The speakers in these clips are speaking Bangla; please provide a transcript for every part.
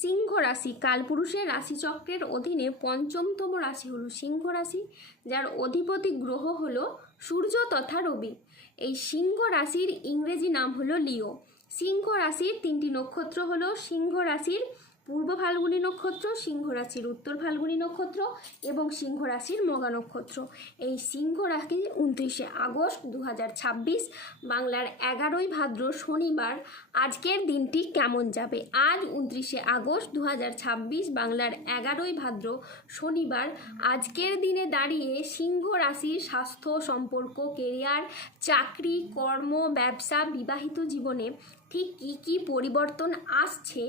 সিংহ রাশি কালপুরুষের রাশিচক্রের অধীনে পঞ্চমতম রাশি হলো সিংহ রাশি, যার অধিপতি গ্রহ হলো সূর্য তথা রবি। এই সিংহ রাশির ইংরেজি নাম হলো লিও। সিংহ রাশির তিনটি নক্ষত্র হলো সিংহ রাশির পূর্ব ফাল্গুনী নক্ষত্র, সিংহ রাশির উত্তর ফাল্গুনী নক্ষত্র এবং সিংহ রাশির মঘা নক্ষত্র। এই সিংহ রাশি 29শে আগস্ট 2026 বাংলার 11ই ভাদ্র শনিবার আজকের দিনটি কেমন যাবে। আজ 29শে আগস্ট 2026 বাংলার 11ই ভাদ্র শনিবার আজকের দিনে দাঁড়িয়ে সিংহ রাশির স্বাস্থ্য, সম্পর্ক, কেরিয়ার, চাকরি, কর্ম, ব্যবসা, বিবাহিত জীবনে ঠিক কী কী পরিবর্তন আসছে,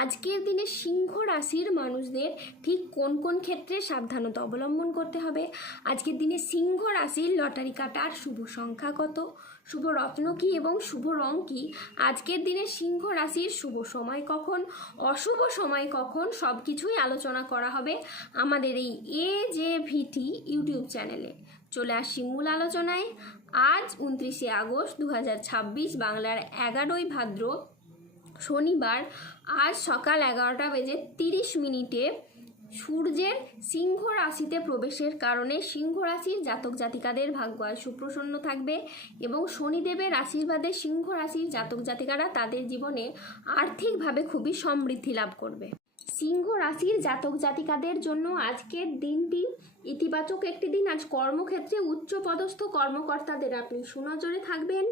আজকের দিনে সিংহ রাশির মানুষদের ঠিক কোন কোন ক্ষেত্রে সাবধানতা অবলম্বন করতে হবে, আজকের দিনে সিংহ রাশির লটারি কাটার শুভ সংখ্যা কত, শুভ রত্ন কী এবং শুভ রং কী, আজকের দিনে সিংহ রাশির শুভ সময় কখন, অশুভ সময় কখন, সব কিছুই আলোচনা করা হবে আমাদের এই AJVT ইউটিউব চ্যানেলে। চলে আসি মূল আলোচনায়। আজ 29শে আগস্ট 2026 বাংলার 11ই ভাদ্র শনিবার আজ সকাল 11:30 সূর্যের সিংহ রাশিতে প্রবেশের কারণে সিংহ রাশির জাতক জাতিকাদের ভাগ্য আজ সুপ্রসন্ন থাকবে এবং শনিদেবের আশীর্বাদে সিংহ রাশির জাতক জাতিকারা তাদের জীবনে আর্থিকভাবে খুবই সমৃদ্ধি লাভ করবে। সিংহ রাশির জাতক জাতিকাদের জন্য আজকের দিনটি ইতিবাচক একটি দিন। আজ কর্মক্ষেত্রে উচ্চপদস্থ কর্মকর্তাদের আপনি সুনজরে থাকবেন।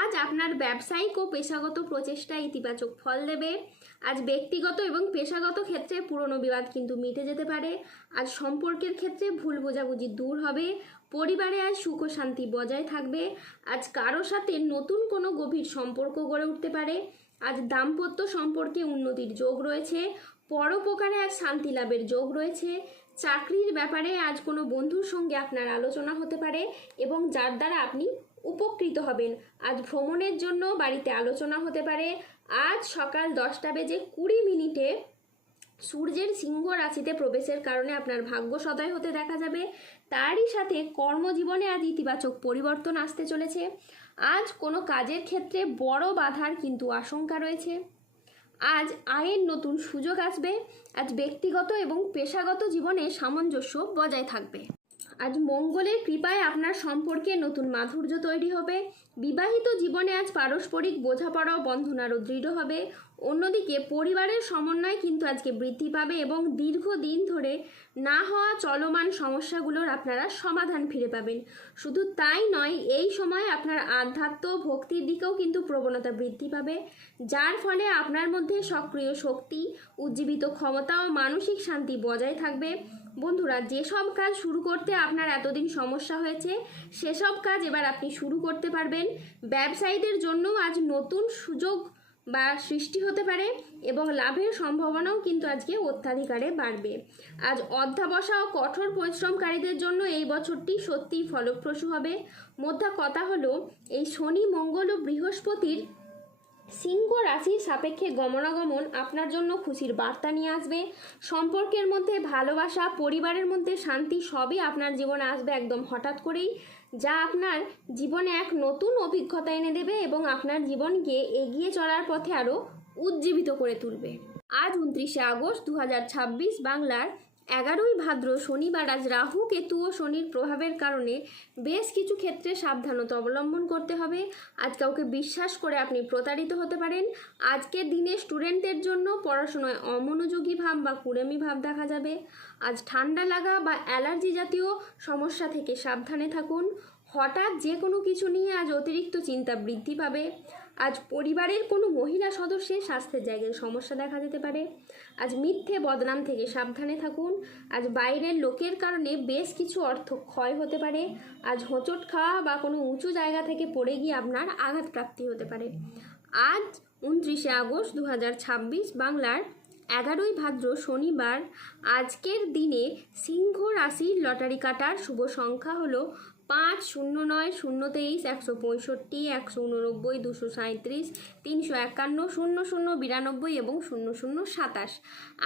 আজ আপনার ব্যবসায়িক ও পেশাগত প্রচেষ্টা ইতিবাচক ফল দেবে। আজ ব্যক্তিগত এবং পেশাগত ক্ষেত্রে পুরনো বিবাদ কিন্তু মিটে যেতে পারে। আজ সম্পর্কের ক্ষেত্রে ভুল বোঝাবুঝি দূর হবে। পরিবারে আজ সুখ ও শান্তি বজায় থাকবে। আজ কারো সাথে নতুন কোনো গভীর সম্পর্ক গড়ে উঠতে পারে। আজ দাম্পত্য সম্পর্কে উন্নতির যোগ রয়েছে। পরোপকারে আজ শান্তি লাভের যোগ রয়েছে। চাকরির ব্যাপারে আজ কোনো বন্ধুর সঙ্গে আপনার আলোচনা হতে পারে এবং যার দ্বারা আপনি উপকৃত হবেন। আজ ভ্রমণের জন্য বাড়িতে আলোচনা হতে পারে। আজ সকাল 10:20 সূর্যের সিংহ রাশিতে প্রবেশের কারণে আপনার ভাগ্য সদয় হতে দেখা যাবে। তারই সাথে কর্মজীবনে আজ ইতিবাচক পরিবর্তন আসতে চলেছে। আজ কোনো কাজের ক্ষেত্রে বড় বাধার কিন্তু আশঙ্কা রয়েছে। আজ আয়ের নতুন সুযোগ আসবে। আজ ব্যক্তিগত এবং পেশাগত জীবনে সামঞ্জস্য বজায় থাকবে। আজ মঙ্গলের কৃপায় আপনার সম্পর্কে নতুন মাধুর্য তৈরি হবে। বিবাহিত জীবনে আজ পারস্পরিক বোঝাপড়া ও বন্ধন আরও দৃঢ় হবে। অন্যদিকে পরিবারের সমন্বয় কিন্তু আজকে বৃদ্ধি পাবে এবং দীর্ঘদিন ধরে না হওয়া চলমান সমস্যাগুলোর আপনারা সমাধান ফিরে পাবেন। শুধু তাই নয়, এই সময় আপনার আধ্যাত্ম ভক্তির দিকেও কিন্তু প্রবণতা বৃদ্ধি পাবে, যার ফলে আপনার মধ্যে সক্রিয় শক্তি, উজ্জীবিত ক্ষমতা ও মানসিক শান্তি বজায় থাকবে। বন্ধুরা, যেসব কাজ শুরু করতে আপনার এতদিন সমস্যা হয়েছে সেসব কাজ এবার আপনি শুরু করতে পারবেন। ব্যবসায়ীদের জন্য আজ নতুন সুযোগ বা সৃষ্টি হতে পারে এবং লাভের সম্ভাবনাও কিন্তু আজকে অত্যাধিকারে বাড়বে। আজ অধ্যবসা ও কঠোর পরিশ্রমকারীদের জন্য এই বছরটি সত্যিই ফলপ্রসূ হবে। মোদ্দা কথা হলো, এই শনি, মঙ্গল ও বৃহস্পতির সিংহ রাশির সাপেক্ষে গমনাগমন আপনার জন্য খুশির বার্তা নিয়ে আসবে। সম্পর্কের মধ্যে ভালোবাসা, পরিবারের মধ্যে শান্তি সবই আপনার জীবনে আসবে একদম হঠাৎ করেই, যা আপনার জীবনে এক নতুন অভিজ্ঞতা এনে দেবে এবং আপনার জীবনকে এগিয়ে চলার পথে আরও উজ্জীবিত করে তুলবে। আজ 29শে আগস্ট 2026 বাংলার 11ই ভাদ্র শনিবার আজ রাহু, কেতু ও শনির প্রভাবের কারণে বেশ কিছু ক্ষেত্রে সাবধানতা অবলম্বন করতে হবে। আজ কাউকে বিশ্বাস করে আপনি প্রতারিত হতে পারেন। আজকের দিনে স্টুডেন্টদের জন্য পড়াশোনায় অমনোযোগী ভাব বা কুড়েমি ভাব দেখা যাবে। আজ ঠান্ডা লাগা বা অ্যালার্জি জাতীয় সমস্যা থেকে সাবধানে থাকুন। হঠাৎ যে কোনো কিছু নিয়ে আজ অতিরিক্ত চিন্তা বৃদ্ধি পাবে। আজ পরিবারের কোনো মহিলা সদস্যের স্বাস্থ্যের জায়গায় সমস্যা দেখা যেতে পারে। আজ মিথ্যে বদনাম থেকে সাবধানে থাকুন। আজ বাইরের লোকের কারণে বেশ কিছু অর্থ ক্ষয় হতে পারে। আজ হোঁচট খাওয়া বা কোনো উঁচু জায়গা থেকে পড়ে গিয়ে আপনার আঘাতপ্রাপ্তি হতে পারে। আজ 29শে আগস্ট 2026 বাংলার 11ই ভাদ্র শনিবার আজকের দিনে সিংহ রাশির লটারি কাটার শুভ সংখ্যা হলো 5, 09, 023, 165, 189, 237, 351, 0092 এবং 0027।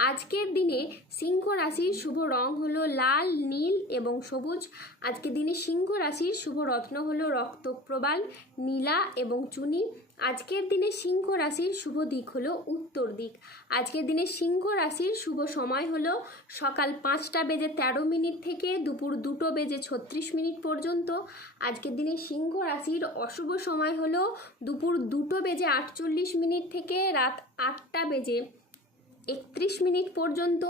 আজকের দিনে সিংহ রাশির শুভ রং হলো লাল, নীল এবং সবুজ। আজকের দিনে সিংহ রাশির শুভ রত্ন হলো রক্তপ্রবাল, নীলা এবং চুনি। আজকের দিনে সিংহ রাশির শুভ দিক হলো উত্তর দিক। আজকের দিনে সিংহ রাশির শুভ সময় হলো সকাল 5:13 থেকে দুপুর 2:36 পর্যন্ত। আজকের দিনে সিংহ রাশির অশুভ সময় হলো দুপুর 2:48 থেকে রাত 8:31 পর্যন্ত।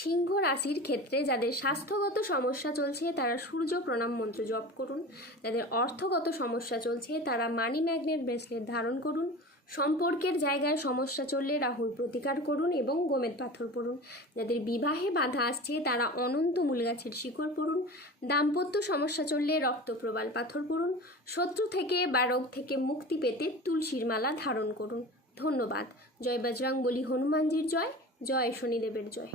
সিংহ রাশির ক্ষেত্রে যাদের স্বাস্থ্যগত সমস্যা চলছে তারা সূর্য প্রণাম মন্ত্র জপ করুন। যাদের অর্থগত সমস্যা চলছে তারা মানি ম্যাগনেট ব্রেসলেট ধারণ করুন। সম্পর্কের জায়গায় সমস্যা চললে রাহুর প্রতিকার করুন এবং গোমেদ পাথর পড়ুন। যাদের বিবাহে বাধা আসছে তারা অনন্ত মূল গাছের শিকড় পড়ুন। দাম্পত্য সমস্যা চললে রক্তপ্রবাল পাথর পড়ুন। শত্রু থেকে বা রোগ থেকে মুক্তি পেতে তুলসীর মালা ধারণ করুন। ধন্যবাদ। জয় বজরংবলী, হনুমানজির জয়, জয় শনিদেবের জয়।